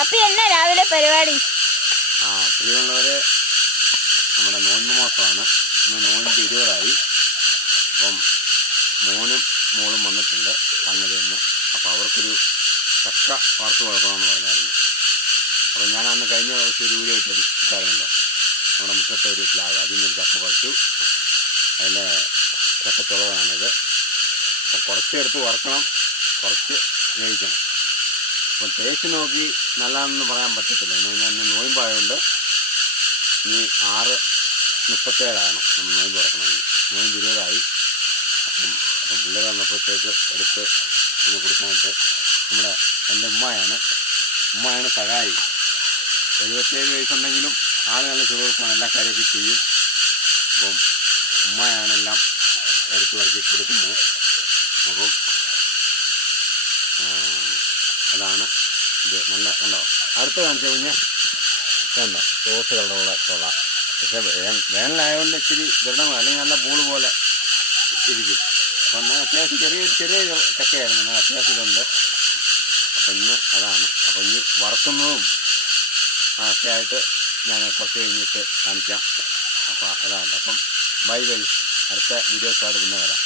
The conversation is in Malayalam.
അപ്പൊ എന്നാ രാവിലെ പരിപാടി? പ്രിയമുള്ളവരെ, നമ്മുടെ നോയമ്പ് മാസമാണ്. ഇന്ന് നോയമ്പ് 20ആയി. അപ്പം മോനും മോളും വന്നിട്ടുണ്ട് സംഗതി നിന്ന്. അപ്പോൾ അവർക്കൊരു ചക്ക വറുത്ത് കൊടുക്കണമെന്ന് പറഞ്ഞായിരുന്നു. അപ്പോൾ ഞാൻ അന്ന് കഴിഞ്ഞ ദിവസം ഒരു വീഡിയോ ഇട്ടായിരുന്നല്ലോ. നമ്മുടെ മുറ്റത്തെ ഒരു പ്ലാവ്, അതിൽ നിന്നൊരു ചക്ക പറിച്ചു. അതിലെ ചക്കച്ചുളവാണിത്. അപ്പോൾ കുറച്ച് എടുത്ത് വറുക്കണം, കുറച്ച് വേവിക്കണം. അപ്പം ടേസ്റ്റ് നോക്കി നല്ലതാണെന്ന് പറയാൻ പറ്റത്തില്ല. എന്ന് കഴിഞ്ഞാൽ ഇന്ന് നോയമ്പായതുകൊണ്ട് ഇനി 6:37 നമ്മൾ നോയമ്പ് തുറക്കണമെങ്കിൽ. നോയമ്പ് 20ആയി. അപ്പം പിള്ളേർ വന്നപ്പോഴത്തേക്ക് എടുത്ത് ഒന്ന് കൊടുക്കാനായിട്ട് എൻ്റെ ഉമ്മയാണ് സഹായി. 77 വയസ്സുണ്ടെങ്കിലും ആൾ നല്ല ചുറുചുറുക്കാണ്, എല്ലാ കാര്യമൊക്കെ ചെയ്യും. അപ്പം ഉമ്മയാണെല്ലാം എടുത്ത് വരക്കി കൊടുക്കുന്നത്. അപ്പം അതാണ് ഇത്. നല്ല കണ്ടോ, അടുത്ത് കാണിച്ച കുഞ്ഞ് കണ്ടോ, റോസ് കളറുള്ള ചുള. പക്ഷേ വേനലായതുകൊണ്ട് ഇച്ചിരി ദൃഢമാണ്, അല്ലെങ്കിൽ നല്ല ബോൾ പോലെ ഇരിക്കും. അപ്പം എന്നാൽ അത്യാവശ്യം ചെറിയ ചക്കയായിരുന്നു, എന്നാൽ അത്യാവശ്യം ഇതുണ്ട്. അപ്പം ഇന്ന് അതാണ്. അപ്പം ഇനി വറുക്കുന്നതും ഒക്കെ ആയിട്ട് ഞാൻ കുറച്ച് കഴിഞ്ഞിട്ട് കാണിക്കാം. അപ്പം അതാണ്. അപ്പം ബൈ, അടുത്ത വീഡിയോസായിട്ട് പിന്നെ വരാം.